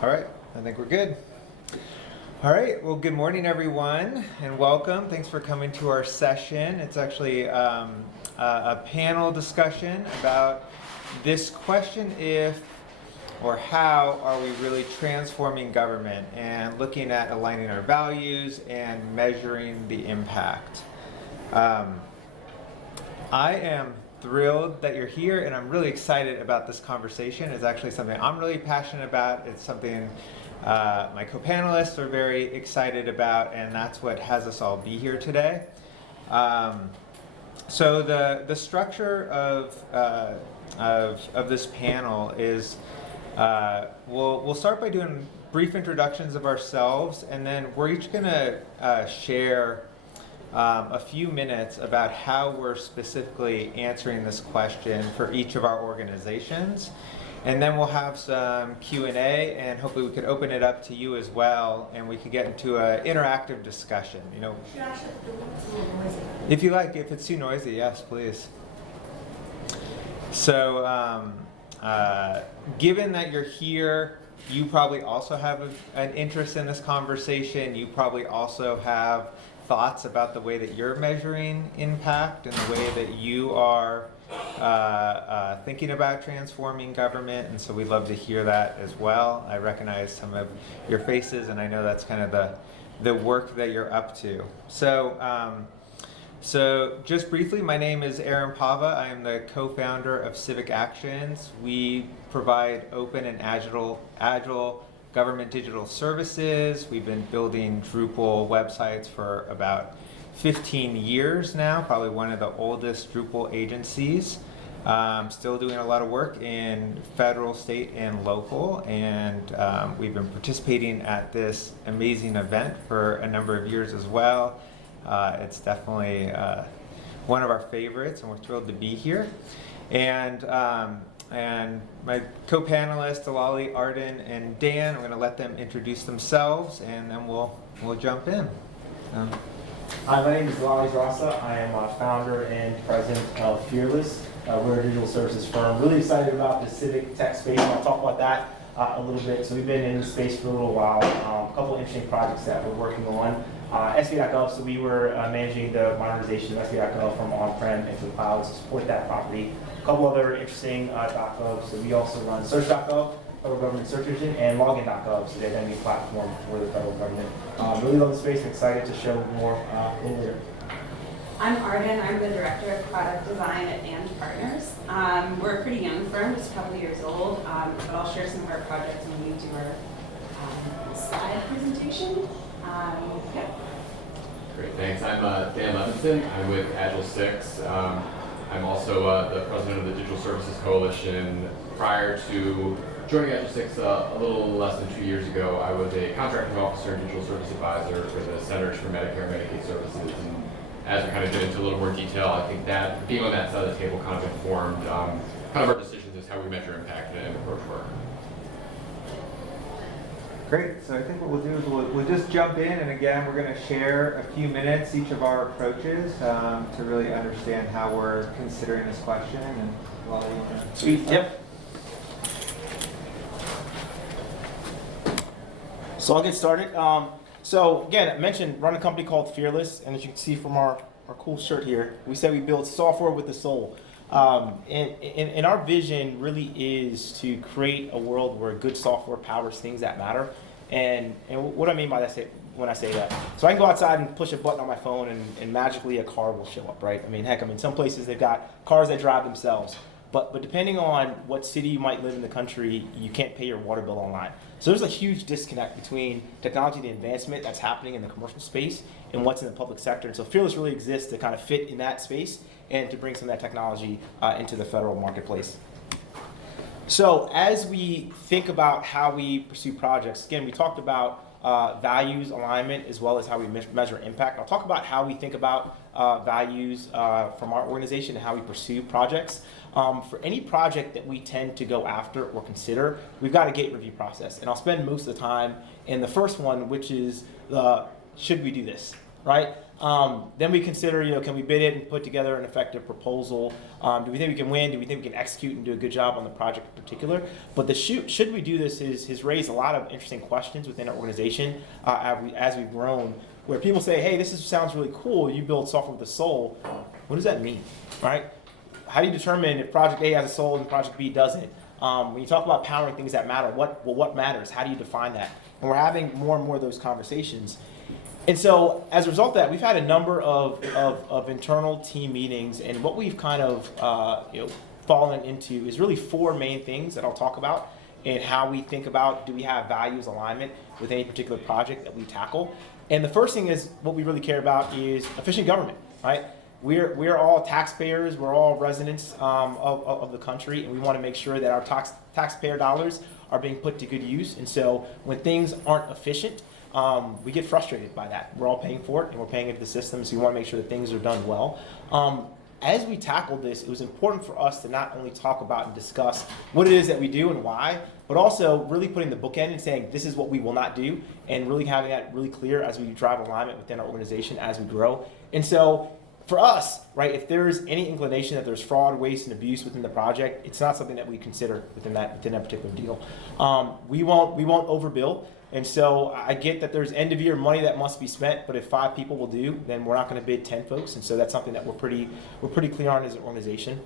All right, I think we're good. All right, well, good morning, everyone, and welcome. Thanks for coming to our session. It's actually a panel discussion about this question: if or how are we really transforming government, and looking at aligning our values and measuring the impact. I am thrilled that you're here, and I'm really excited about this conversation. It's actually something I'm really passionate about. It's something my co-panelists are very excited about, and that's what has us all be here today. So the structure of this panel is we'll start by doing brief introductions of ourselves, and then we're each going to share a few minutes about how we're specifically answering this question for each of our organizations. And then we'll have some Q&A, and hopefully we could open it up to you as well, and we could get into an interactive discussion. You know, if you like, if it's too noisy, yes, please. So given that you're here, you probably also have an interest in this conversation. You probably also have thoughts about the way that you're measuring impact and the way that you are thinking about transforming government, and so we'd love to hear that as well. I recognize some of your faces, and I know that's kind of the work that you're up to. So just briefly, my name is Pava. I am the co-founder of CivicActions. We provide open and agile government digital services. We've been building Drupal websites for about 15 years now, probably one of the oldest Drupal agencies. Still doing a lot of work in federal, state, and local, and we've been participating at this amazing event for a number of years as well. It's definitely one of our favorites, and we're thrilled to be here. And my co-panelists, Delali, Arden, and Dan, I'm going to let them introduce themselves, and then we'll jump in. Hi, my name is Dzirasa. I am a founder and president of Fearless. We're a digital services firm. Really excited about the civic tech space, and I'll talk about that a little bit. So we've been in the space for a little while. A couple of interesting projects that we're working on. SV.gov, so we were managing the modernization of SV.gov from on-prem into the cloud to support that property. A couple other interesting .gov, so we also run search.gov, federal government search engine, and login.gov, so the identity platform for the federal government. Really love the space and excited to show more a little later. I'm Arden. I'm the director of product design at And Partners. We're a pretty young firm, just a couple of years old, but I'll share some of our projects when we do our slide presentation. Yeah. Great, thanks. I'm Dan Levenson. I'm with Agile 6. I'm also the president of the Digital Services Coalition. Prior to joining Agile 6 a little less than 2 years ago, I was a contracting officer and digital service advisor for the Centers for Medicare and Medicaid Services. And as we kind of get into a little more detail, I think that being on that side of the table kind of informed kind of our decisions as how we measure impact and approach work. Great, so I think what we'll do is we'll just jump in, and again, we're going to share a few minutes, each of our approaches, to really understand how we're considering this question. And while you want to... Sweet, yep. So I'll get started. So again, I mentioned run a company called Fearless, and as you can see from our cool shirt here, we said we build software with a soul. And our vision really is to create a world where good software powers things that matter. And what I mean by that when I say that, so I can go outside and push a button on my phone and magically a car will show up, right? I mean, heck, some places they've got cars that drive themselves. But depending on what city you might live in the country, you can't pay your water bill online. So there's a huge disconnect between technology, the advancement that's happening in the commercial space, and what's in the public sector. And so Fearless really exists to kind of fit in that space and to bring some of that technology into the federal marketplace. So as we think about how we pursue projects, again, we talked about values alignment as well as how we measure impact. I'll talk about how we think about values from our organization and how we pursue projects. For any project that we tend to go after or consider, we've got a gate review process. And I'll spend most of the time in the first one, which is should we do this, right? Then we consider, can we bid it and put together an effective proposal? Do we think we can win? Do we think we can execute and do a good job on the project in particular? But the should we do this has raised a lot of interesting questions within our organization as we've grown, where people say, hey, sounds really cool. You build software with a soul. What does that mean, right? How do you determine if project A has a soul and project B doesn't? When you talk about powering things that matter, what matters? How do you define that? And we're having more and more of those conversations. And so as a result of that, we've had a number of internal team meetings, and what we've kind of fallen into is really 4 main things that I'll talk about, and how we think about, do we have values alignment with any particular project that we tackle. And the first thing is, what we really care about is efficient government, right? We're all taxpayers, we're all residents of the country, and we want to make sure that our taxpayer dollars are being put to good use. And so when things aren't efficient, we get frustrated by that. We're all paying for it, and we're paying into the system, so we want to make sure that things are done well. As we tackled this, it was important for us to not only talk about and discuss what it is that we do and why, but also really putting the bookend and saying this is what we will not do, and really having that really clear as we drive alignment within our organization as we grow. And so for us, right, if there is any inclination that there's fraud, waste, and abuse within the project, it's not something that we consider within that particular deal. We won't overbill. And so I get that there's end of year money that must be spent, but if 5 people will do, then we're not going to bid 10 folks. And so that's something that we're pretty clear on as an organization.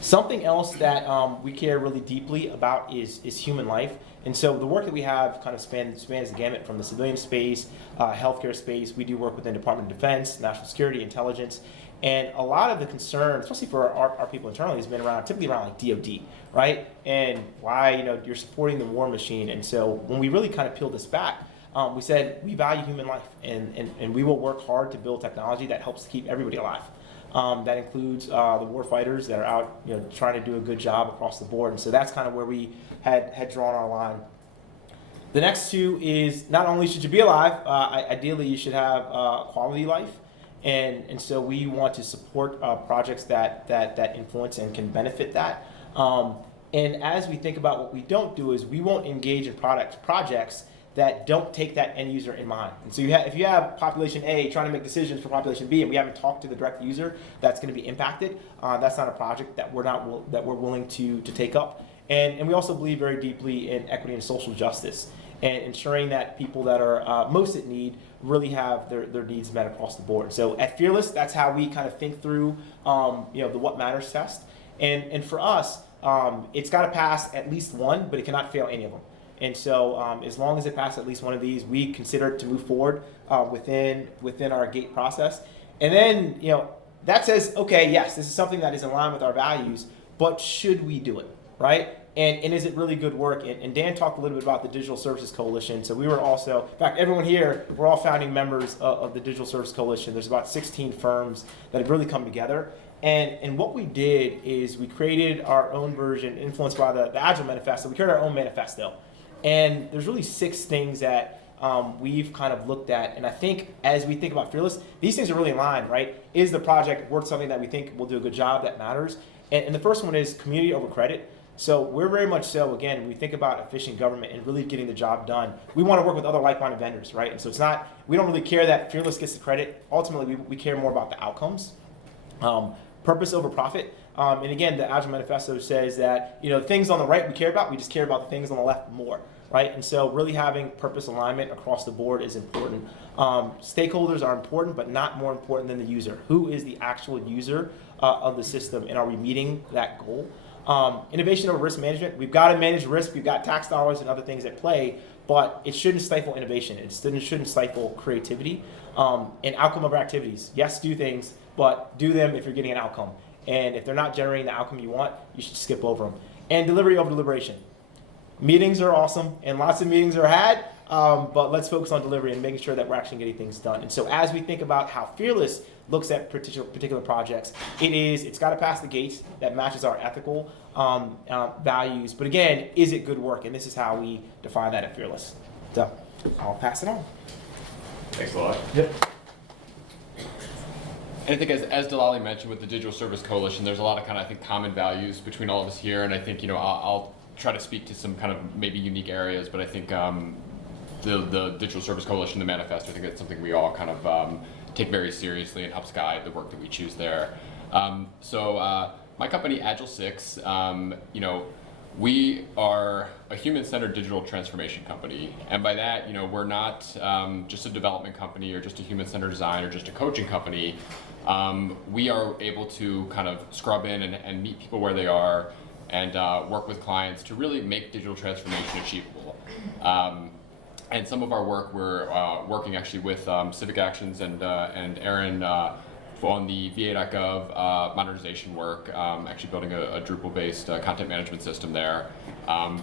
Something else that we care really deeply about is human life. And so the work that we have kind of spans the gamut from the civilian space, healthcare space. We do work within Department of Defense, national security, intelligence. And a lot of the concern, especially for our people internally, has been typically around like DoD, right? And why you're supporting the war machine. And so when we really kind of peeled this back, we said we value human life, and we will work hard to build technology that helps to keep everybody alive. That includes the war fighters that are out trying to do a good job across the board. And so that's kind of where we had drawn our line. The next 2 is not only should you be alive, ideally you should have quality life. And so we want to support projects that influence and can benefit that. And as we think about what we don't do is we won't engage in projects that don't take that end user in mind. And so if you have population A trying to make decisions for population B, and we haven't talked to the direct user that's going to be impacted, that's not a project that we're willing to take up. And we also believe very deeply in equity and social justice, and ensuring that people that are most at need really have their needs met across the board. So at Fearless, that's how we kind of think through the what matters test. And for us, it's got to pass at least 1, but it cannot fail any of them. And so as long as it passes at least 1 of these, we consider it to move forward within our gate process. And then that says, okay, yes, this is something that is in line with our values, but should we do it, right? And is it really good work? And Dan talked a little bit about the Digital Services Coalition. So we were also, in fact, everyone here, we're all founding members of the Digital Services Coalition. There's about 16 firms that have really come together. And what we did is we created our own version, influenced by the Agile manifesto. We created our own manifesto. And there's really 6 things that we've kind of looked at. And I think as we think about Fearless, these things are really in line, right? Is the project worth something that we think will do a good job that matters? And the first one is community over credit. So we're very much so, again, when we think about efficient government and really getting the job done, we want to work with other like-minded vendors, right? And so it's not, we don't really care that Fearless gets the credit. Ultimately, we care more about the outcomes. Purpose over profit. And again, the Agile Manifesto says that, things on the right we care about, we just care about the things on the left more, right? And so really having purpose alignment across the board is important. Stakeholders are important, but not more important than the user. Who is the actual user of the system, and are we meeting that goal? Innovation over risk management. We've got to manage risk. We've got tax dollars and other things at play, but it shouldn't stifle innovation. It shouldn't stifle creativity. And outcome over activities. Yes, do things, but do them if you're getting an outcome. And if they're not generating the outcome you want, you should skip over them. And delivery over deliberation. Meetings are awesome, and lots of meetings are had, but let's focus on delivery and making sure that we're actually getting things done. And so as we think about how Fearless looks at particular projects, it's got to pass the gates that matches our ethical values. But again, is it good work? And this is how we define that at Fearless. So I'll pass it on. Thanks a lot. Yep. And I think as Delali mentioned with the Digital Service Coalition, there's a lot of kind of, I think, common values between all of us here. And I think, I'll try to speak to some kind of maybe unique areas, but I think the Digital Service Coalition, the manifesto, I think that's something we all kind of take very seriously and helps guide the work that we choose there. My company, Agile 6, we are a human-centered digital transformation company. And by that, we're not just a development company or just a human-centered design or just a coaching company. We are able to kind of scrub in and meet people where they are and work with clients to really make digital transformation achievable. And some of our work, we're working actually with CivicActions and Arden on the VA.gov modernization work, actually building a Drupal-based content management system there.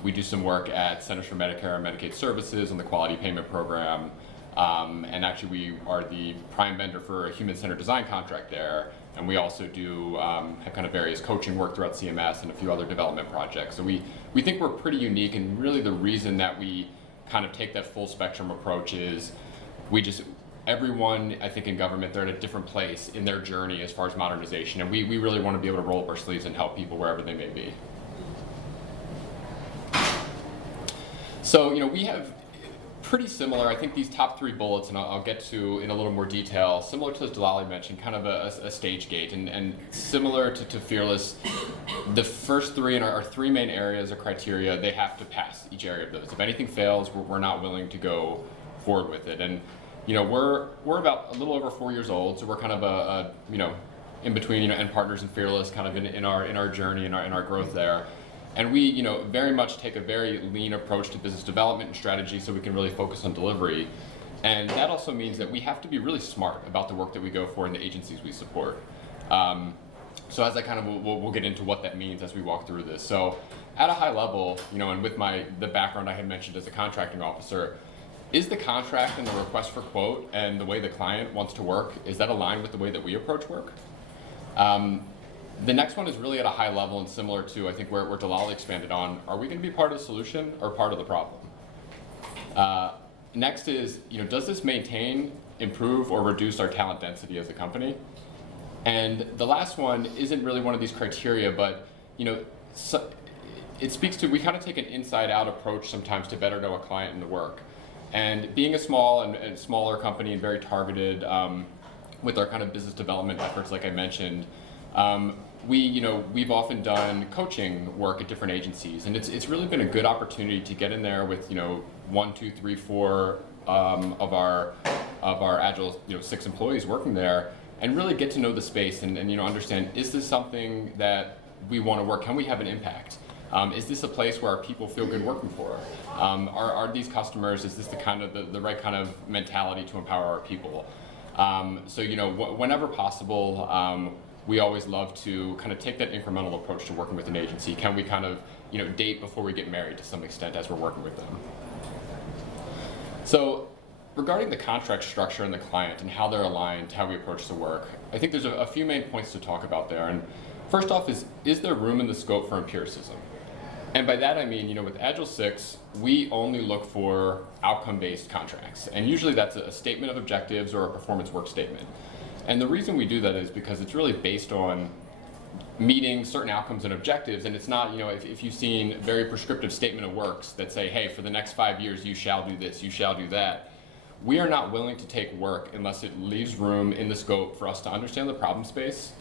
We do some work at Centers for Medicare and Medicaid Services on the quality payment program. And actually we are the prime vendor for a human-centered design contract there. And we also do have kind of various coaching work throughout CMS and a few other development projects. So we think we're pretty unique, and really the reason that we kind of take that full spectrum approach is everyone, I think, in government, they're at a different place in their journey as far as modernization, and we really want to be able to roll up our sleeves and help people wherever they may be. So, we have pretty similar, I think these top 3 bullets, and I'll get to in a little more detail, similar to as Delali mentioned, kind of a stage gate, and similar to Fearless, the first 3 in our 3 main areas of criteria, they have to pass each area of those. If anything fails, we're not willing to go forward with it. And we're about a little over 4 years old, so we're kind of in between end partners and Fearless, kind of in our journey, in our growth there. And we very much take a very lean approach to business development and strategy, so we can really focus on delivery. And that also means that we have to be really smart about the work that we go for in the agencies we support. So as I kind of we'll get into what that means as we walk through this. So at a high level, and with the background I had mentioned as a contracting officer, is the contract and the request for quote and the way the client wants to work, is that aligned with the way that we approach work? The next one is really at a high level and similar to, I think, where Delali expanded on. Are we going to be part of the solution or part of the problem? Next is, does this maintain, improve, or reduce our talent density as a company? And the last one isn't really one of these criteria, but it speaks to, we kind of take an inside-out approach sometimes to better know a client and the work. And being a small and smaller company and very targeted with our kind of business development efforts, like I mentioned, we've often done coaching work at different agencies, and it's really been a good opportunity to get in there with 1, 2, 3, 4 of our Agile 6 employees working there, and really get to know the space and understand, is this something that we want to work? Can we have an impact? Is this a place where our people feel good working for? Are these customers? Is this the kind of the right kind of mentality to empower our people? So whenever possible, we always love to kind of take that incremental approach to working with an agency. Can we kind of date before we get married to some extent as we're working with them? So regarding the contract structure and the client and how they're aligned, how we approach the work, I think there's a few main points to talk about there. And first off is there room in the scope for empiricism? And by that I mean, with Agile 6, we only look for outcome-based contracts. And usually that's a statement of objectives or a performance work statement. And the reason we do that is because it's really based on meeting certain outcomes and objectives, and it's not, if you've seen very prescriptive statement of works that say, hey, for the next 5 years you shall do this, you shall do that. We are not willing to take work unless it leaves room in the scope for us to understand the problem space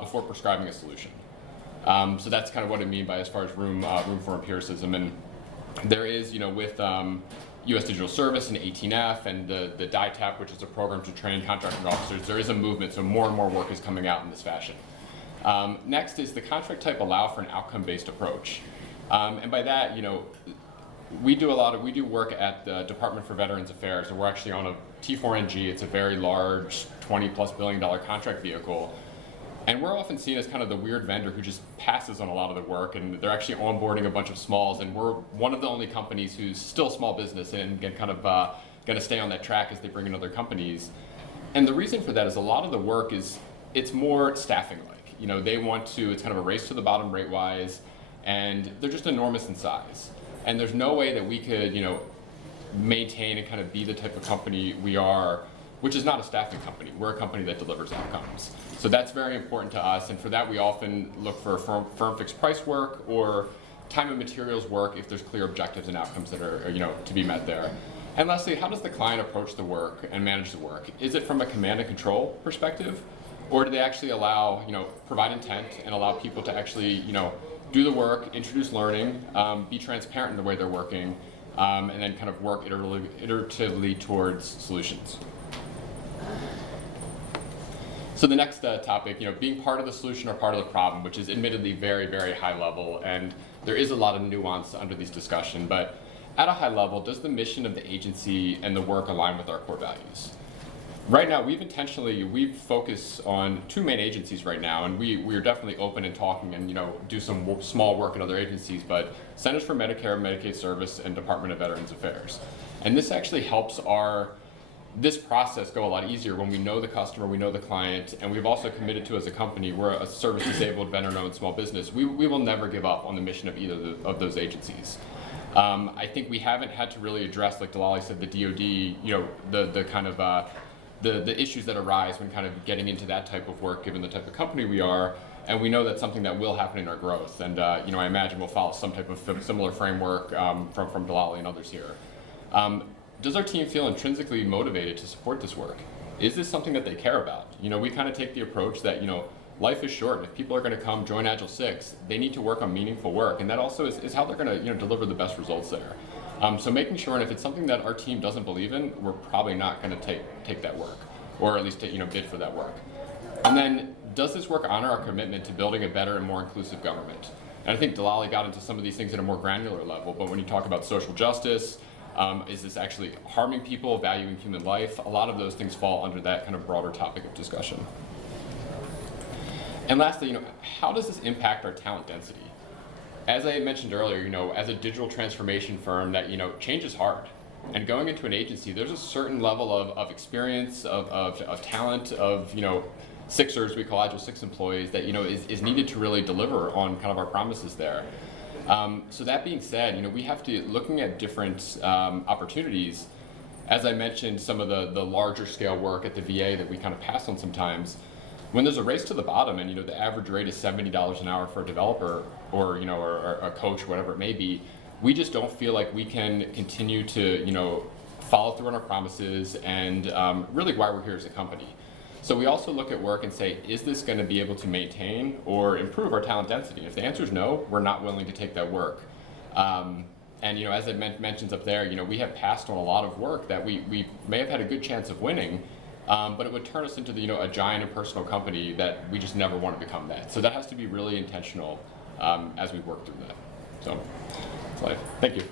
before prescribing a solution. So that's kind of what I mean by as far as room for empiricism. And there is, with U.S. Digital Service and 18F and the DITAP, which is a program to train contracting officers, there is a movement, so more and more work is coming out in this fashion. Next is the contract type allow for an outcome-based approach. And by that, we do work at the Department for Veterans Affairs, and we're actually on a T4NG. It's a very large $20+ billion contract vehicle. And we're often seen as kind of the weird vendor who just passes on a lot of the work, and they're actually onboarding a bunch of smalls, and we're one of the only companies who's still small business and kind of going to stay on that track as they bring in other companies. And the reason for that is a lot of the work it's more staffing-like. They want to, it's kind of a race to the bottom rate-wise, and they're just enormous in size. And there's no way that we could, maintain and kind of be the type of company we are, which is not a staffing company. We're a company that delivers outcomes. So that's very important to us, and for that we often look for firm fixed price work or time and materials work if there's clear objectives and outcomes that are to be met there. And lastly, how does the client approach the work and manage the work? Is it from a command and control perspective, or do they actually allow, provide intent and allow people to actually, do the work, introduce learning, be transparent in the way they're working, and then kind of work iteratively towards solutions? So the next topic, being part of the solution or part of the problem, which is admittedly very, very high level, and there is a lot of nuance under these discussion, but at a high level, does the mission of the agency and the work align with our core values? Right now, we've focused on 2 main agencies right now, and we're definitely open and talking and do some small work at other agencies, but Centers for Medicare and Medicaid Service and Department of Veterans Affairs. And this actually helps this process go a lot easier when we know the customer, we know the client, and we've also committed to, as a company, we're a service-disabled, veteran-owned small business. We will never give up on the mission of either of those agencies. I think we haven't had to really address, like Delali said, the DoD, the kind of the issues that arise when kind of getting into that type of work, given the type of company we are, and we know that's something that will happen in our growth. And I imagine we'll follow some type of similar framework from Delali and others here. Does our team feel intrinsically motivated to support this work? Is this something that they care about? We kind of take the approach that life is short. If people are going to come join Agile 6, they need to work on meaningful work, and that also is how they're going to deliver the best results there. So making sure, and if it's something that our team doesn't believe in, we're probably not going to take that work, or at least bid for that work. And then, does this work honor our commitment to building a better and more inclusive government? And I think Delali got into some of these things at a more granular level, but when you talk about social justice, is this actually harming people, valuing human life? A lot of those things fall under that kind of broader topic of discussion. And lastly, how does this impact our talent density? As I mentioned earlier, as a digital transformation firm, that change is hard. And going into an agency, there's a certain level of experience, of talent, of Sixers, we call Agile 6 employees, that is needed to really deliver on kind of our promises there. So that being said, we have to, looking at different opportunities, as I mentioned, some of the larger scale work at the VA that we kind of pass on sometimes, when there's a race to the bottom and the average rate is $70 an hour for a developer or or a coach, whatever it may be, we just don't feel like we can continue to follow through on our promises and really why we're here as a company. So we also look at work and say, is this going to be able to maintain or improve our talent density? If the answer is no, we're not willing to take that work. And as I mentioned up there, we have passed on a lot of work that we may have had a good chance of winning, but it would turn us into a giant impersonal company that we just never want to become that. So that has to be really intentional as we work through that. So that's life. Thank you.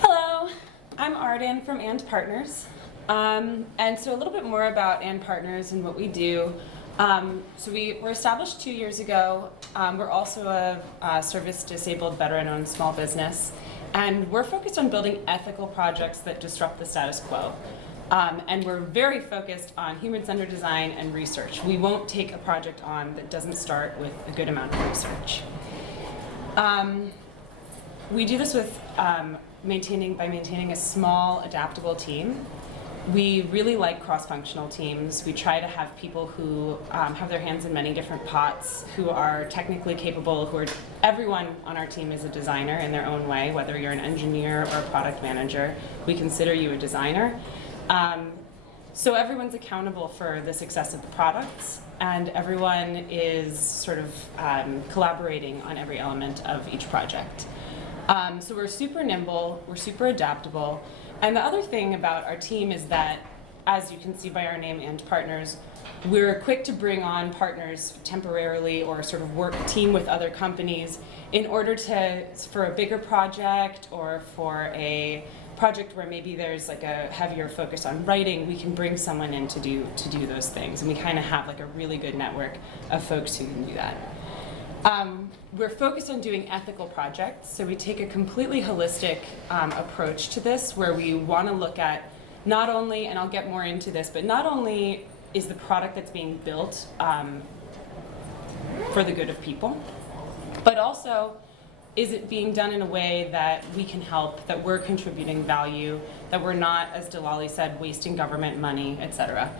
Hello, I'm Arden from And Partners. And so a little bit more about And Partners and what we do. So we were established 2 years ago. We're also a service-disabled, veteran-owned small business. And we're focused on building ethical projects that disrupt the status quo. And we're very focused on human-centered design and research. We won't take a project on that doesn't start with a good amount of research. We do this with maintaining a small, adaptable team. We really like cross-functional teams. We try to have people who have their hands in many different pots, who are technically capable, everyone on our team is a designer in their own way, whether you're an engineer or a product manager, we consider you a designer. So everyone's accountable for the success of the products, and everyone is sort of collaborating on every element of each project. So we're super nimble, we're super adaptable, and the other thing about our team is that, as you can see by our name And Partners, we're quick to bring on partners temporarily or sort of team with other companies in order for a bigger project or for a project where maybe there's like a heavier focus on writing, we can bring someone in to do those things. And we kind of have like a really good network of folks who can do that. We're focused on doing ethical projects, so we take a completely holistic approach to this, where we want to look at not only, and I'll get more into this, but not only is the product that's being built for the good of people, but also is it being done in a way that we can help, that we're contributing value, that we're not, as Delali said, wasting government money, etc.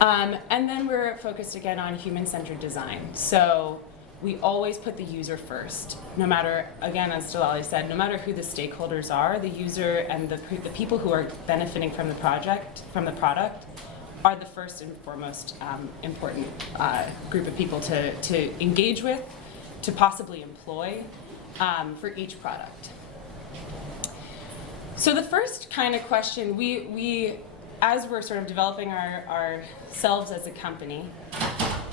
And then we're focused again on human-centered design. So we always put the user first, no matter, again, as Delali said, no matter who the stakeholders are, the user and the people who are benefiting from the product are the first and foremost important group of people to engage with, to possibly employ for each product. So the first kind of question, we as we're sort of developing ourselves as a company,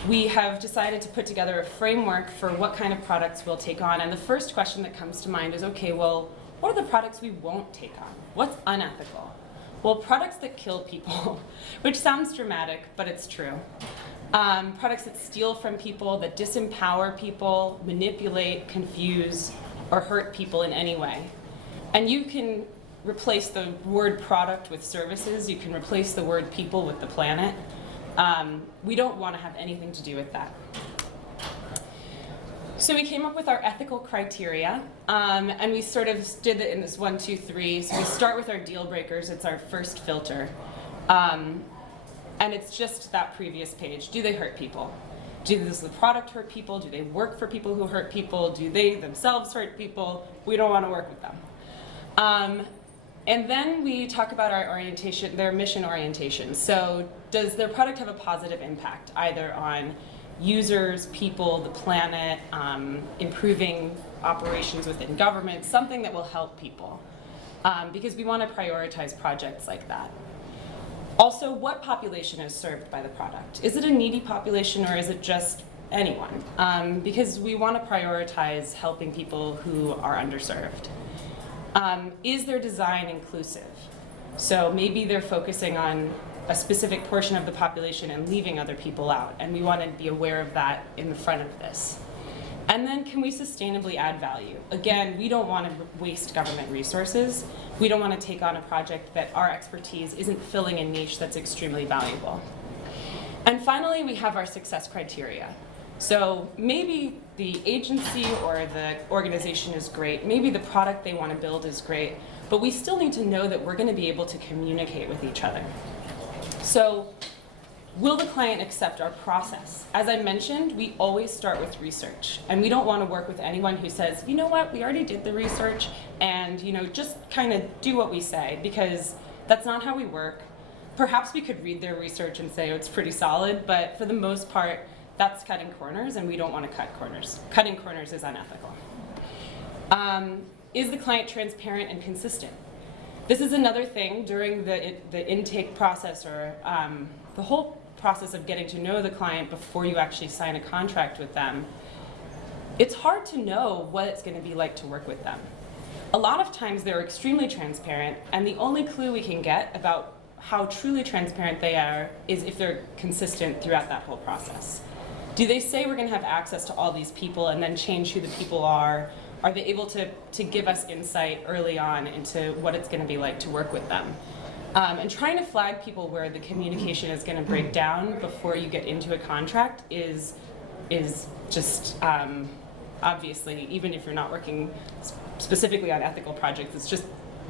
we have decided to put together a framework for what kind of products we'll take on. And the first question that comes to mind is, okay, well, what are the products we won't take on? What's unethical? Well, products that kill people, which sounds dramatic, but it's true. Products that steal from people, that disempower people, manipulate, confuse, or hurt people in any way. And you can replace the word product with services. You can replace the word people with the planet. We don't want to have anything to do with that. So we came up with our ethical criteria, and we sort of did it in this 1, 2, 3. So we start with our deal breakers. It's our first filter. And it's just that previous page. Do they hurt people? Does the product hurt people? Do they work for people who hurt people? Do they themselves hurt people? We don't want to work with them. And then we talk about our orientation, their mission orientation. So does their product have a positive impact, either on users, people, the planet, improving operations within government, something that will help people? Because we want to prioritize projects like that. Also, what population is served by the product? Is it a needy population or is it just anyone? Because we want to prioritize helping people who are underserved. Is their design inclusive? So maybe they're focusing on a specific portion of the population and leaving other people out, and we want to be aware of that in the front of this. And then can we sustainably add value? Again, we don't want to waste government resources. We don't want to take on a project that our expertise isn't filling a niche that's extremely valuable. And finally, we have our success criteria. So maybe the agency or the organization is great, maybe the product they want to build is great, but we still need to know that we're going to be able to communicate with each other. So will the client accept our process? As I mentioned, we always start with research, and we don't want to work with anyone who says, you know what, we already did the research, and just kind of do what we say, because that's not how we work. Perhaps we could read their research and say, oh, it's pretty solid, but for the most part, that's cutting corners, and we don't want to cut corners. Cutting corners is unethical. Is the client transparent and consistent? This is another thing during the intake process, or the whole process of getting to know the client before you actually sign a contract with them. It's hard to know what it's going to be like to work with them. A lot of times they're extremely transparent, and the only clue we can get about how truly transparent they are is if they're consistent throughout that whole process. Do they say we're going to have access to all these people and then change who the people are? Are they able to give us insight early on into what it's going to be like to work with them? And trying to flag people where the communication is going to break down before you get into a contract is just obviously, even if you're not working specifically on ethical projects, it's just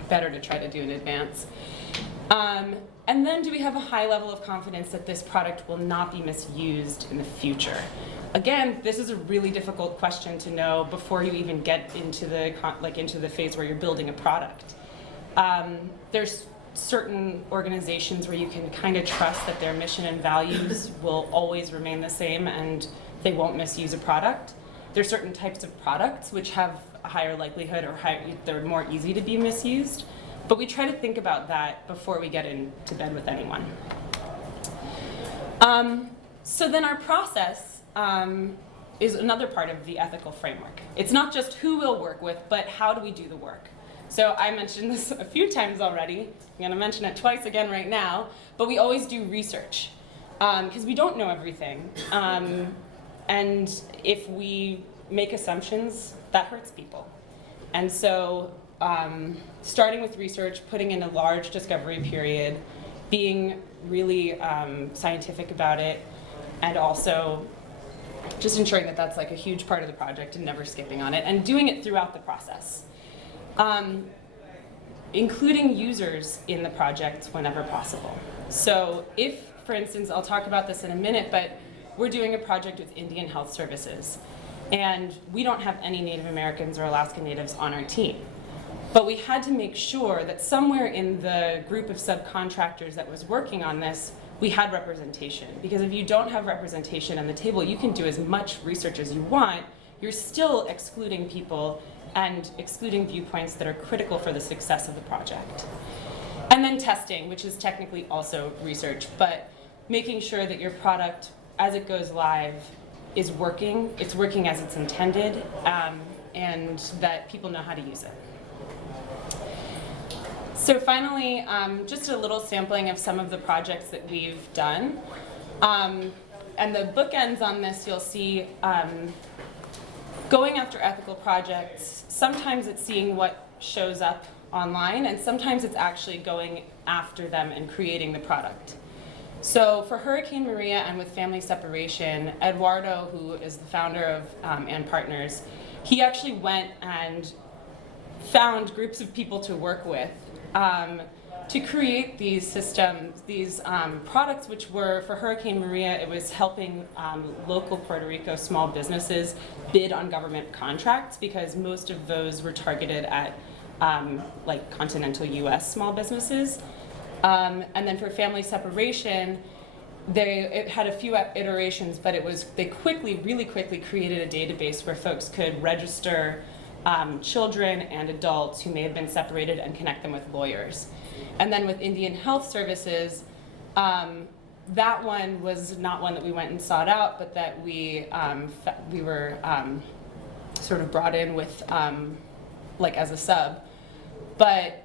better to try to do in advance. And then do we have a high level of confidence that this product will not be misused in the future? Again, this is a really difficult question to know before you even get into the phase where you're building a product. There's certain organizations where you can kind of trust that their mission and values will always remain the same and they won't misuse a product. There's certain types of products which have a higher likelihood or they're more easy to be misused. But we try to think about that before we get into bed with anyone. So then our process is another part of the ethical framework. It's not just who we'll work with, but how do we do the work? So I mentioned this a few times already. I'm going to mention it twice again right now. But we always do research because we don't know everything. And if we make assumptions, that hurts people. And so starting with research, putting in a large discovery period, being really scientific about it, and also just ensuring that that's like a huge part of the project and never skipping on it, and doing it throughout the process. Including users in the project whenever possible. So if, for instance, I'll talk about this in a minute, but we're doing a project with Indian Health Services. And we don't have any Native Americans or Alaska Natives on our team. But we had to make sure that somewhere in the group of subcontractors that was working on this, we had representation. Because if you don't have representation on the table, you can do as much research as you want, you're still excluding people and excluding viewpoints that are critical for the success of the project. And then testing, which is technically also research, but making sure that your product, as it goes live, is working, it's working as it's intended, and that people know how to use it. So finally, just a little sampling of some of the projects that we've done. And the bookends on this, you'll see going after ethical projects, sometimes it's seeing what shows up online, and sometimes it's actually going after them and creating the product. So for Hurricane Maria and with family separation, Eduardo, who is the founder of and Partners, he actually went and found groups of people to work with to create these systems, these products, which were, for Hurricane Maria, it was helping local Puerto Rico small businesses bid on government contracts, because most of those were targeted at like continental US small businesses. And then for family separation, it had a few iterations, but they really quickly created a database where folks could register children and adults who may have been separated and connect them with lawyers. And then with Indian Health Services, that one was not one that we went and sought out, but that we were sort of brought in with like as a sub. But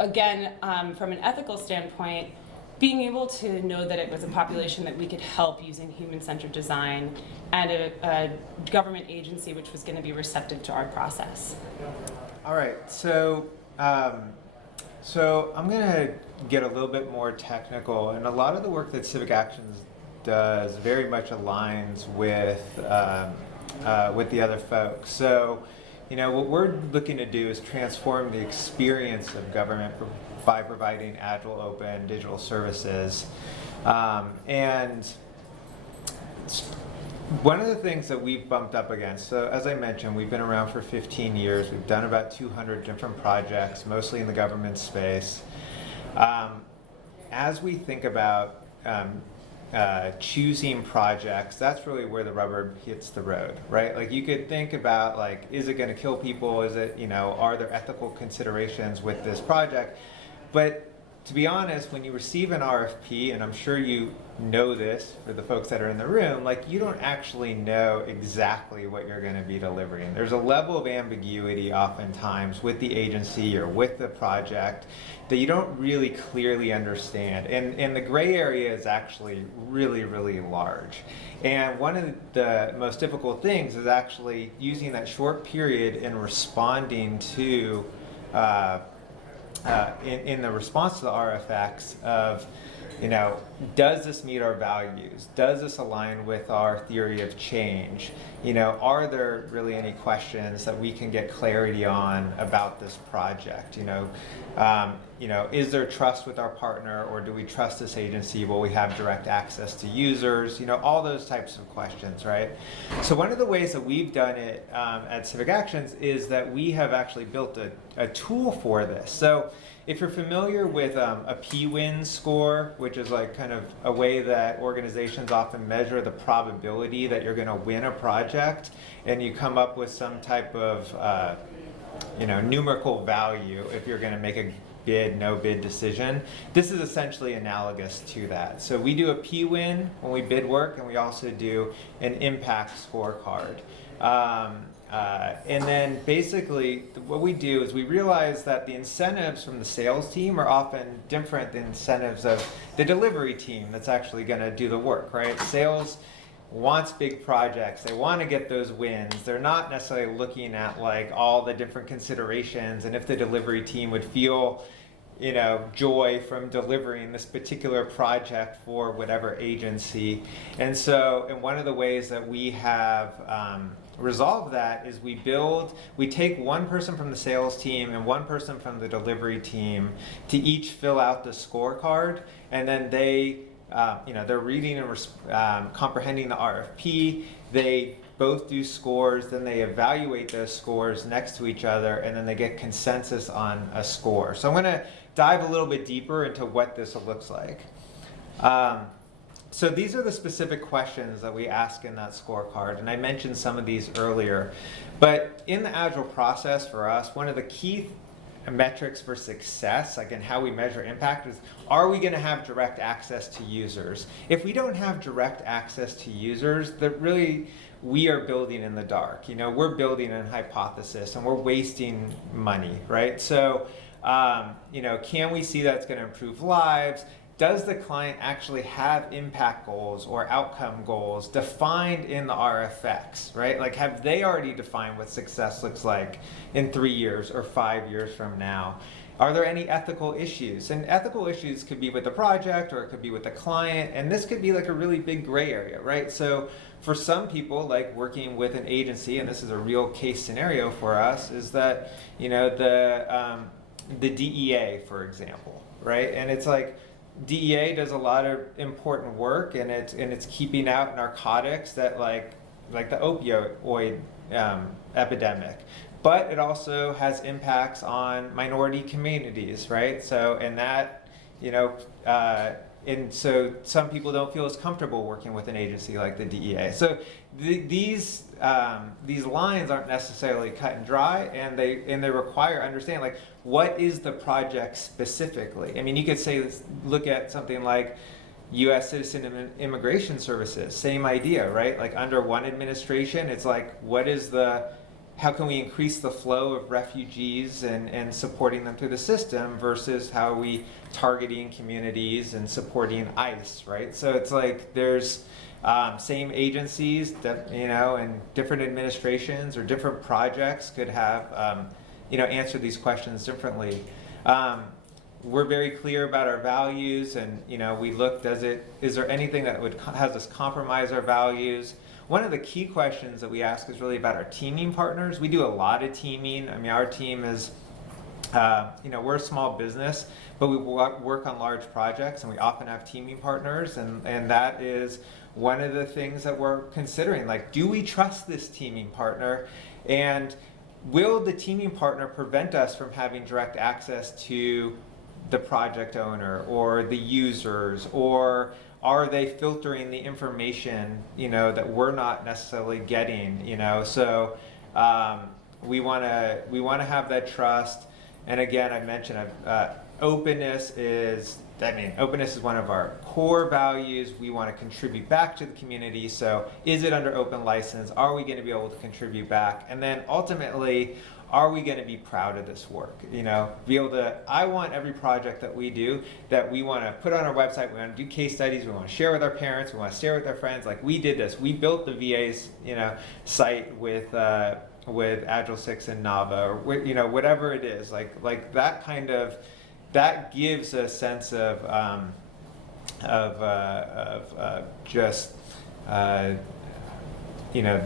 again, from an ethical standpoint, being able to know that it was a population that we could help using human-centered design, and a government agency which was going to be receptive to our process. All right, so I'm going to get a little bit more technical, and a lot of the work that CivicActions does very much aligns with the other folks. So, you know, what we're looking to do is transform the experience of government by providing agile, open, digital services. And one of the things that we've bumped up against, so as I mentioned, we've been around for 15 years. We've done about 200 different projects, mostly in the government space. As we think about choosing projects, that's really where the rubber hits the road, right? Like, you could think about, like, is it going to kill people? Is it, you know, are there ethical considerations with this project? But to be honest, when you receive an RFP, and I'm sure you know this for the folks that are in the room, like, you don't actually know exactly what you're going to be delivering. There's a level of ambiguity oftentimes with the agency or with the project that you don't really clearly understand. And the gray area is actually really, really large. And one of the most difficult things is actually using that short period and responding to in the response to the RFX of, you know, does this meet our values? Does this align with our theory of change? You know, are there really any questions that we can get clarity on about this project? You know, is there trust with our partner, or do we trust this agency? Will we have direct access to users? You know, all those types of questions, right? So one of the ways that we've done it at CivicActions is that we have actually built a tool for this. So if you're familiar with a P-win score, which is like kind of a way that organizations often measure the probability that you're going to win a project, and you come up with some type of numerical value if you're going to make a bid, no bid decision. This is essentially analogous to that. So we do a P-win when we bid work, and we also do an impact scorecard. And then basically what we do is we realize that the incentives from the sales team are often different than incentives of the delivery team that's actually going to do the work, right? Sales wants big projects. They want to get those wins. They're not necessarily looking at like all the different considerations and if the delivery team would feel, you know, joy from delivering this particular project for whatever agency. And one of the ways that we have resolve that is we take one person from the sales team and one person from the delivery team to each fill out the scorecard, and then they're reading and comprehending the RFP. They both do scores, then they evaluate those scores next to each other, and then they get consensus on a score. So I'm going to dive a little bit deeper into what this looks like. So these are the specific questions that we ask in that scorecard, and I mentioned some of these earlier. But in the Agile process for us, one of the key metrics for success, like in how we measure impact, is are we going to have direct access to users? If we don't have direct access to users, that really we are building in the dark. You know, we're building a hypothesis and we're wasting money, right? So, you know, can we see that's going to improve lives? Does the client actually have impact goals or outcome goals defined in the RFX, right? Like, have they already defined what success looks like in 3 years or 5 years from now? Are there any ethical issues? And ethical issues could be with the project or it could be with the client, and this could be like a really big gray area, right? So for some people, like working with an agency, and this is a real case scenario for us, is that, you know, the DEA, for example, right? And it's like, DEA does a lot of important work, and it's keeping out narcotics that like the opioid epidemic, but it also has impacts on minority communities, right? So, and that, you know, and so some people don't feel as comfortable working with an agency like the DEA. So these lines aren't necessarily cut and dry, and they require understanding, like, what is the project specifically? I mean, you could say, look at something like U.S. Citizen and Immigration Services, same idea, right? Like under one administration, it's like, how can we increase the flow of refugees and supporting them through the system versus how are we targeting communities and supporting ICE, right? So it's like there's same agencies that, you know, and different administrations or different projects could have, you know, answer these questions differently. We're very clear about our values, and, you know, we look, is there anything that has us compromise our values? One of the key questions that we ask is really about our teaming partners. We do a lot of teaming. I mean, our team is, you know, we're a small business, but we work on large projects, and we often have teaming partners, and that is one of the things that we're considering. Like, do we trust this teaming partner? And will the teaming partner prevent us from having direct access to the project owner or the users, or are they filtering the information, you know, that we're not necessarily getting, you know? So we want to have that trust. And again, I mentioned openness is one of our core values. We want to contribute back to the community. So is it under open license? Are we going to be able to contribute back? And then ultimately, are we going to be proud of this work? You know, be able to, I want every project that we do that we want to put on our website. We want to do case studies. We want to share with our parents. We want to share with our friends. Like, we did this. We built the VA's, you know, site with Agile 6 and Nava, or, you know, whatever it is. Like that kind of, that gives a sense of just, you know,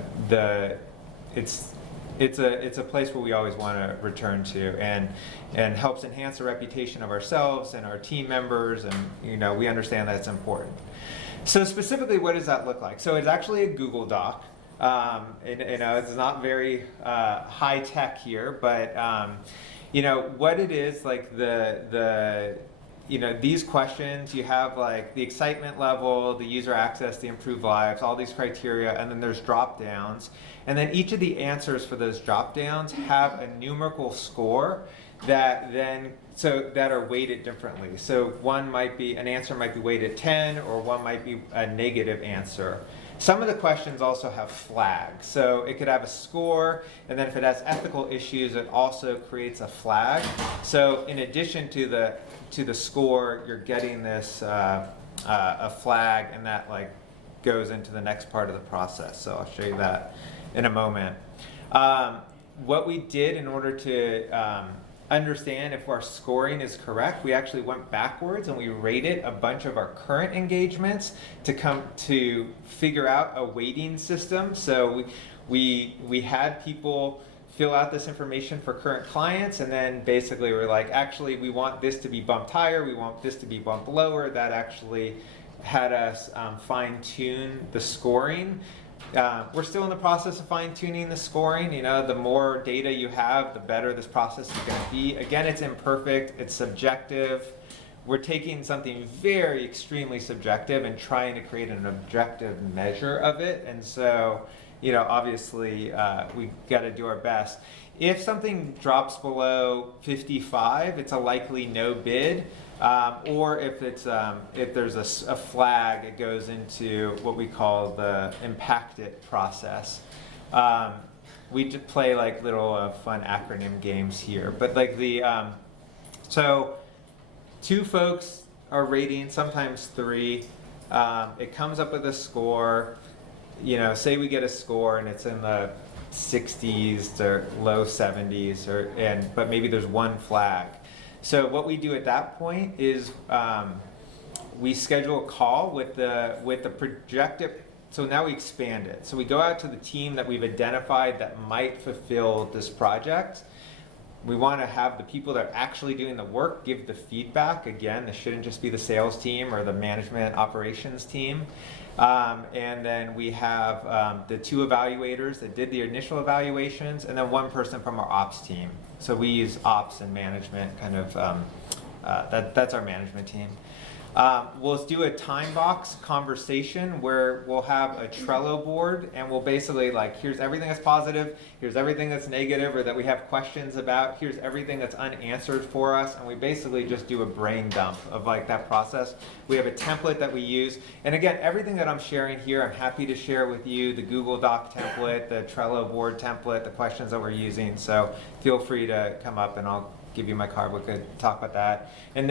it's a place where we always want to return to, and helps enhance the reputation of ourselves and our team members, and, you know, we understand that it's important. So specifically, what does that look like? So it's actually a Google Doc. And, you know, it's not very high tech here, but you know what it is, like you know, these questions, you have like the excitement level, the user access, the improved lives, all these criteria, and then there's drop downs. And then each of the answers for those drop downs have a numerical score that are weighted differently. So an answer might be weighted 10, or one might be a negative answer. Some of the questions also have flags. So it could have a score, and then if it has ethical issues, it also creates a flag. So in addition to the score, you're getting this a flag, and that like goes into the next part of the process. So I'll show you that in a moment. What we did in order to understand if our scoring is correct, we actually went backwards and we rated a bunch of our current engagements to figure out a weighting system. So we had people fill out this information for current clients, and then basically we're like, actually, we want this to be bumped higher, we want this to be bumped lower. That actually had us fine-tune the scoring. We're still in the process of fine-tuning the scoring. You know, the more data you have, the better this process is going to be. Again, it's imperfect, it's subjective. We're taking something very extremely subjective and trying to create an objective measure of it. And so, you know, obviously, we got to do our best. If something drops below 55, it's a likely no bid. Or if it's if there's a flag, it goes into what we call the impact it process. We just play like little fun acronym games here, but like the so 2 folks are rating, sometimes 3. It comes up with a score. You know, say we get a score and it's in the 60s to low 70s, but maybe there's 1 flag. So what we do at that point is we schedule a call with the projected. So now we expand it. So we go out to the team that we've identified that might fulfill this project. We want to have the people that are actually doing the work give the feedback. Again, this shouldn't just be the sales team or the management operations team. And then we have the 2 evaluators that did the initial evaluations, and then 1 person from our ops team. So we use ops and management kind of, that's our management team. We'll do a time box conversation where we'll have a Trello board, and we'll basically like, here's everything that's positive, here's everything that's negative or that we have questions about, here's everything that's unanswered for us, and we basically just do a brain dump of like that process. We have a template that we use, and again, everything that I'm sharing here, I'm happy to share with you, the Google Doc template, the Trello board template, the questions that we're using, so feel free to come up and I'll give you my card, we could talk about that. And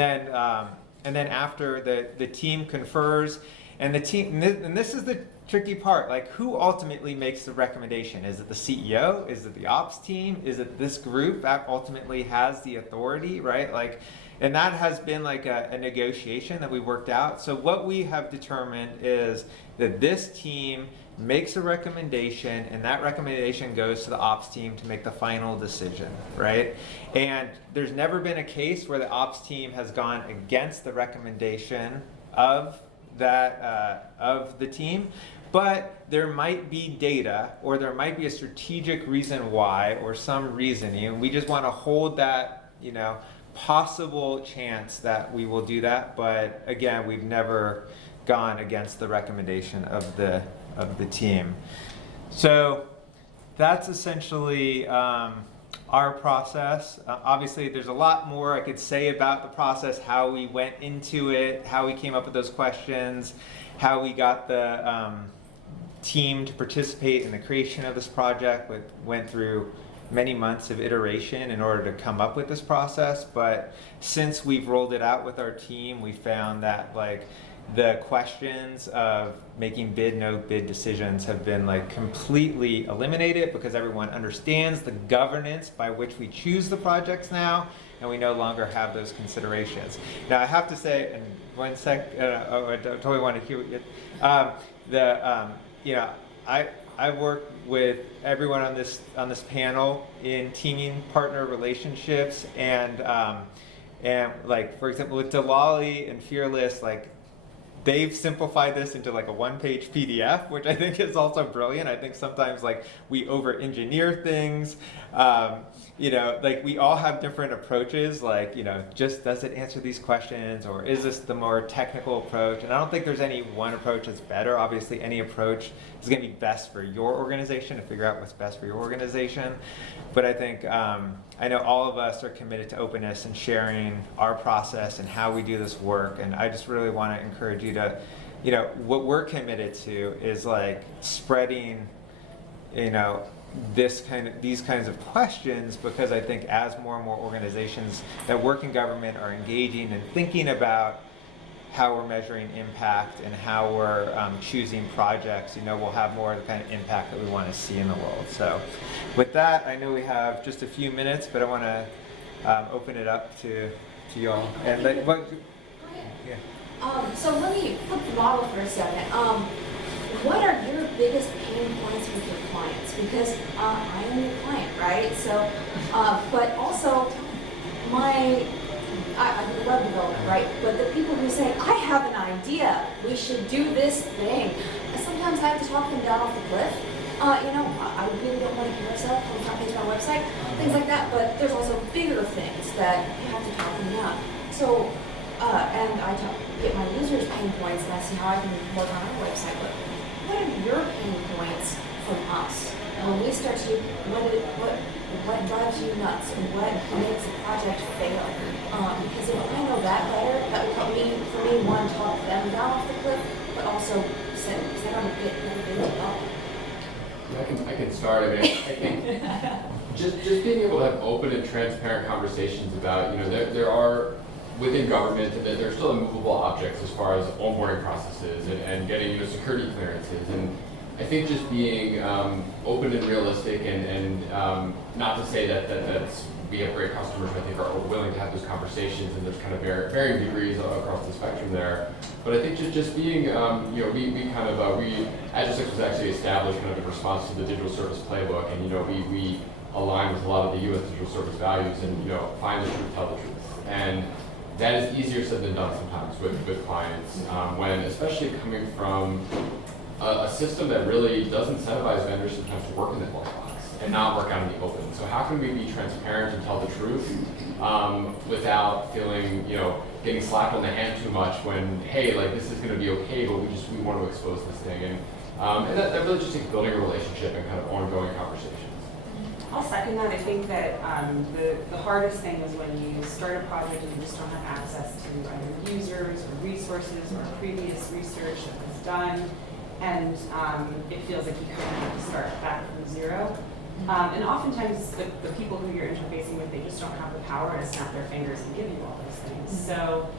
then after the team confers, and the team, and this is the tricky part, like who ultimately makes the recommendation? Is it the CEO? Is it the ops team? Is it this group that ultimately has the authority, right? Like, and that has been like a negotiation that we worked out. So what we have determined is that this team makes a recommendation, and that recommendation goes to the ops team to make the final decision, right? And there's never been a case where the ops team has gone against the recommendation of that of the team, but there might be data or there might be a strategic reason why or some reasoning, and we just want to hold that, you know, possible chance that we will do that. But again, we've never gone against the recommendation of the team. So that's essentially our process. Obviously, there's a lot more I could say about the process, how we went into it, how we came up with those questions, how we got the team to participate in the creation of this project. Went through many months of iteration in order to come up with this process. But since we've rolled it out with our team, we found that like the questions of making bid, no bid decisions have been like completely eliminated because everyone understands the governance by which we choose the projects now, and we no longer have those considerations. Now I have to say, in 1 sec, I totally want to hear what you know, I work with everyone on this panel in teaming partner relationships, and like for example with Delali and Fearless, like they've simplified this into like a 1-page PDF, which I think is also brilliant. I think sometimes like we over-engineer things. You know, like we all have different approaches, like, you know, just does it answer these questions, or is this the more technical approach? And I don't think there's any one approach that's better. Obviously, any approach is going to be best for your organization to figure out what's best for your organization. But I think, I know all of us are committed to openness and sharing our process and how we do this work. And I just really want to encourage you to, you know, what we're committed to is like spreading, you know, these kinds of questions, because I think as more and more organizations that work in government are engaging and thinking about how we're measuring impact and how we're choosing projects, you know, we'll have more of the kind of impact that we want to see in the world. So with that, I know we have just a few minutes, but I want to open it up to y'all. And like, yeah. So let me flip the model for a second. What are your biggest pain points with your clients? Because I am your client, right? So, but also I do web development, right? But the people who say, I have an idea, we should do this thing, sometimes sometimes I have to talk them down off the cliff. I really don't want to hear myself on the front page of my website, things like that, but there's also bigger things that you have to talk them down. So, and get my users' pain points and I see how I can work on our website, but what are your pain points from us? When we start to, what drives you nuts? What makes a project fail? Because if I know that better, that will help me, for me, one, talk them down off the cliff, but also set on a bit up. I can start. I mean, I think just being able to have open and transparent conversations about, there are within government that there's still immovable objects as far as onboarding processes and getting security clearances. And I think just being open and realistic and not to say that's we have great customers who I think are willing to have those conversations, and there's kind of varying degrees across the spectrum there. But I think just being, we Agile 6 was actually established kind of in response to the digital service playbook, and we align with a lot of the U.S. digital service values, and find the truth, tell the truth, and that is easier said than done sometimes with clients, when especially coming from a system that really does incentivize vendors sometimes to work in the black box and not work out in the open. So how can we be transparent and tell the truth without feeling, getting slapped on the hand too much when, hey, like this is going to be okay, but we want to expose this thing, and that really just takes building a relationship and kind of ongoing conversations. I'll second that. I think that the hardest thing is when you start a project and you just don't have access to either users or resources or previous research that was done, and it feels like you kind of have to start back from zero. And oftentimes the people who you're interfacing with, they just don't have the power to snap their fingers and give you all those things. So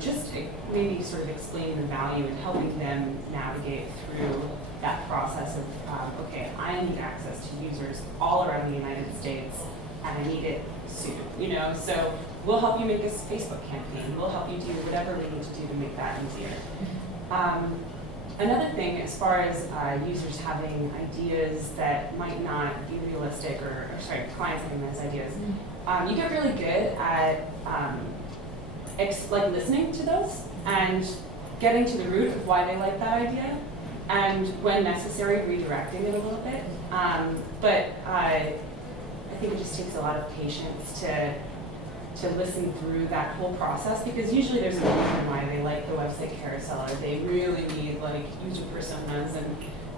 just maybe sort of explaining the value and helping them navigate through that process of, okay, I need access to users all around the United States, and I need it soon, So we'll help you make this Facebook campaign. We'll help you do whatever we need to do to make that easier. Another thing, as far as users having ideas that might not be realistic, clients having those ideas, you get really good at listening to those and getting to the root of why they like that idea, and when necessary, redirecting it a little bit. But I think it just takes a lot of patience to listen through that whole process, because usually there's a reason why they like the website carousel, or they really need user personas,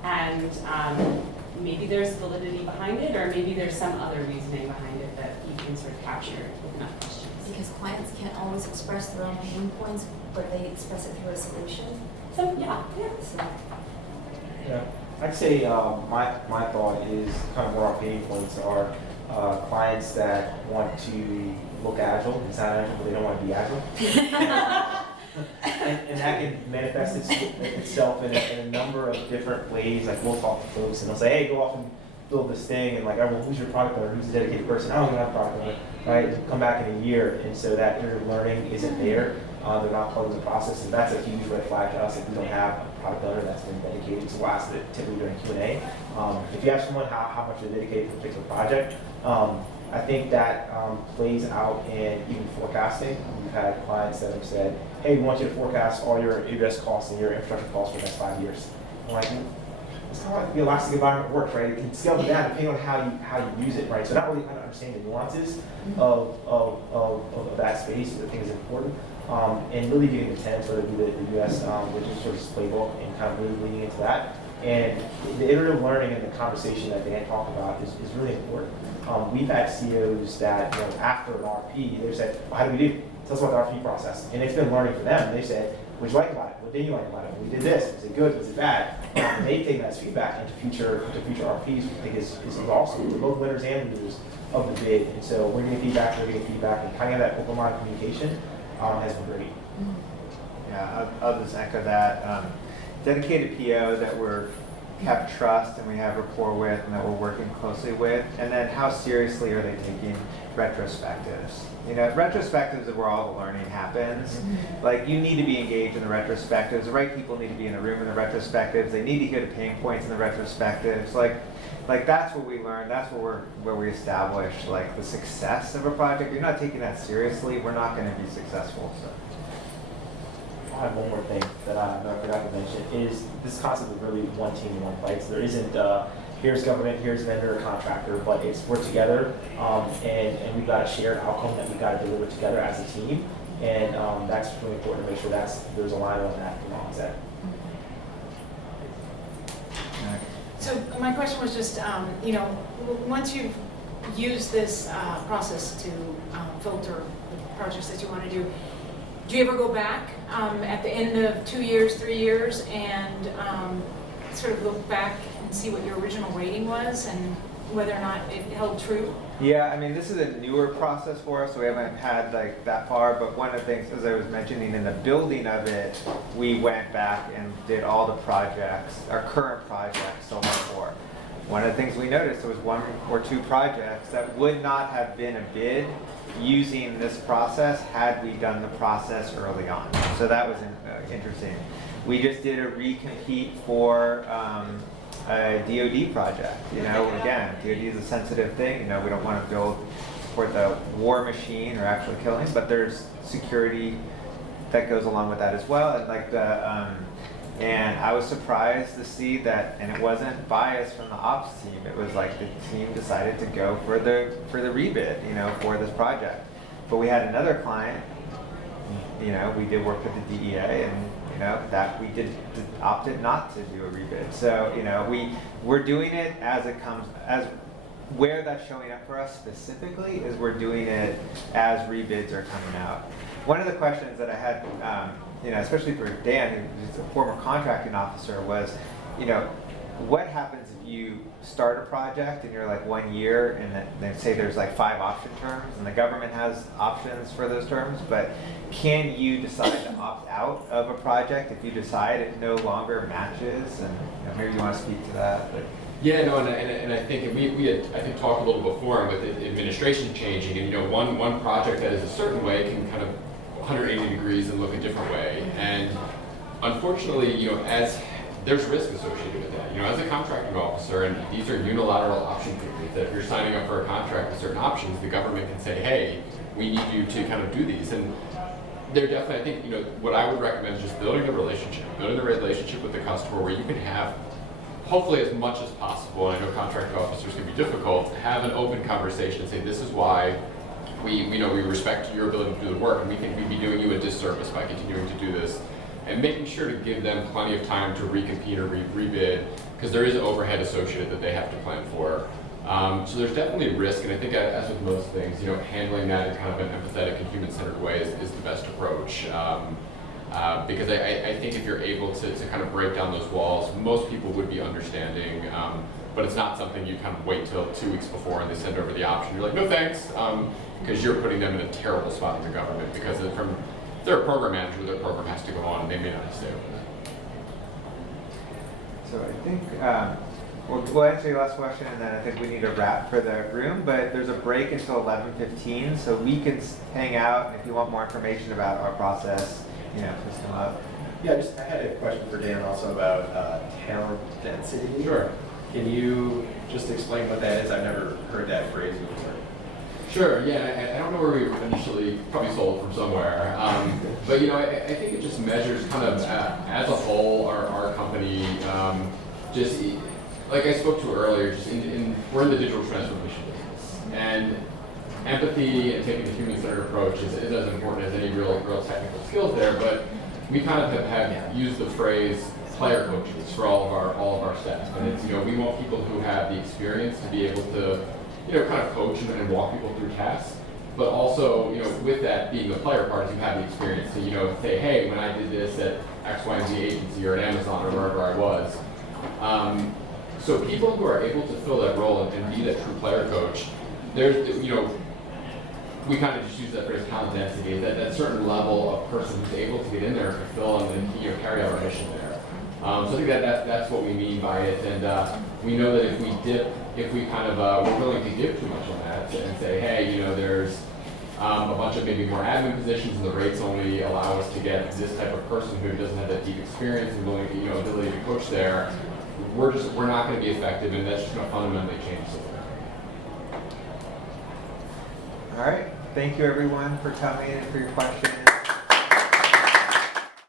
and maybe there's validity behind it, or maybe there's some other reasoning behind it that you can sort of capture with enough questions. Because clients can't always express their own pain points, but they express it through a solution. So yeah. So, Yeah, I'd say my thought is kind of more our pain points are clients that want to look agile and sound agile, but they don't want to be agile. and that can manifest itself in a number of different ways. Like we'll talk to folks and they'll say, hey, go off and build this thing, and well, who's your product owner? Who's the dedicated person? I don't even have a product owner, right? Come back in a year, and so that iterative learning isn't there. They're not part of the process, and that's a huge red flag to us if we don't have a product owner that's been dedicated. So we'll ask it typically during Q&A. If you have someone, how much they're dedicated to a particular project. I think that plays out in even forecasting. We've had clients that have said, hey, we want you to forecast all your AWS costs and your infrastructure costs for the next 5 years. I'm like, that's how the elastic environment works, right? It can scale it down depending on how you use it, right? So not really kind of understanding the nuances of that space, I think is important. And really getting the tenets, whether it be the US digital services playbook, and kind of really leaning into that. And the iterative learning and the conversation that Dan talked about is really important. We've had CEOs that, after an RFP, they said, well, how do we do? Tell us about the RFP process. And it's been learning for them. They said, what did you like about it? What didn't you like about it? We did this. Was it good? Was it bad? And they've taken that as feedback into future RFPs, which I think is awesome. We're both winners and losers of the bid. And so we're getting feedback, and kind of that open line communication has been great. Yeah, I'll just echo that. Dedicated PO that we're have trust and we have rapport with and that we're working closely with, and then how seriously are they taking retrospectives? Retrospectives are where all the learning happens. Like, you need to be engaged in the retrospectives. The right people need to be in the room in the retrospectives. They need to hear the pain points in the retrospectives. Like that's what we learn. That's where we establish the success of a project. If you're not taking that seriously, we're not going to be successful. So. I have one more thing that I forgot to mention is this concept of really one team, one fight. So there isn't here's government, here's vendor, contractor, but it's we're together, and we've got a shared outcome that we've got to deliver together as a team, and that's really important to make sure there's a line on that from the onset. So my question was just, once you've used this process to filter the projects that you want to do you ever go back at the end of 2 years, 3 years, and sort of look back and see what your original rating was and whether or not it held true? Yeah, I mean, this is a newer process for us, so we haven't had like that far, but one of the things, as I was mentioning, in the building of it, we went back and did all the projects, our current projects so before. One of the things we noticed, there was 1 or 2 projects that would not have been a bid using this process had we done the process early on. So that was interesting. We just did a recompete for a DoD project. Again, DoD is a sensitive thing. We don't want to support the war machine or actually killing, but there's security that goes along with that as well. And and I was surprised to see that, and it wasn't biased from the ops team. It was like the team decided to go for the rebid, for this project. But we had another client, we did work with the DEA, and that we opted not to do a rebid. So we're doing it as it comes, as where that's showing up for us specifically is we're doing it as rebids are coming out. One of the questions that I had, especially for Dan, who's a former contracting officer, was, what happens if you start a project and you're like 1 year and then they say there's like 5 option terms and the government has options for those terms, but can you decide to opt out of a project if you decide it no longer matches? And maybe you want to speak to that. But. Yeah, no, and I think we had talked a little before with the administration changing, and one project that is a certain way can kind of 180 degrees and look a different way. And unfortunately, as there's risk associated with that. As a contracting officer, and these are unilateral option agreements, that if you're signing up for a contract with certain options, the government can say, hey, we need you to kind of do these. And they're definitely, I think, what I would recommend is just building the relationship with the customer where you can have, hopefully as much as possible, and I know contracting officers can be difficult, have an open conversation and say, this is why we respect your ability to do the work, and we think we'd be doing you a disservice by continuing to do this, and making sure to give them plenty of time to recompete or rebid, because there is overhead associated that they have to plan for. So there's definitely risk, and I think as with most things, handling that in kind of an empathetic and human-centered way is the best approach. Because I think if you're able to kind of break down those walls, most people would be understanding, but it's not something you kind of wait till 2 weeks before and they send over the option. You're like, no thanks, because you're putting them in a terrible spot in the government, because they're a program manager, their program has to go on, and they may not stay open. So I think we'll answer your last question, and then I think we need a wrap for the room, but there's a break until 11:15, so we can hang out, and if you want more information about our process, please come up. Yeah, I had a question for Dan also about talent density. Sure. Can you just explain what that is? I've never heard that phrase before. Sure, yeah, I don't know where we were initially, probably sold from somewhere, but I think it just measures kind of as a whole our company, just like I spoke to earlier, just we're in the digital transformation business, and empathy and taking the human-centered approach is as important as any real technical skills there, but we kind of have used the phrase player coaches for all of our staff, and it's we want people who have the experience to be able to kind of coach and walk people through tasks, but also with that being the player part, you have the experience to say, hey, when I did this at X, Y, and Z agency or at Amazon or wherever I was. So people who are able to fill that role and be that true player coach, there's we kind of just use that phrase talent density, that certain level of person who's able to get in there and fulfill and carry out our mission there. So I think that's what we mean by it, and we know that if we kind of we're willing to give too much on that and say, hey, there's a bunch of maybe more admin positions and the rates only allow us to get this type of person who doesn't have that deep experience and ability to coach there, we're not going to be effective, and that's just going to fundamentally change something. All right. Thank you, everyone, for coming and for your questions.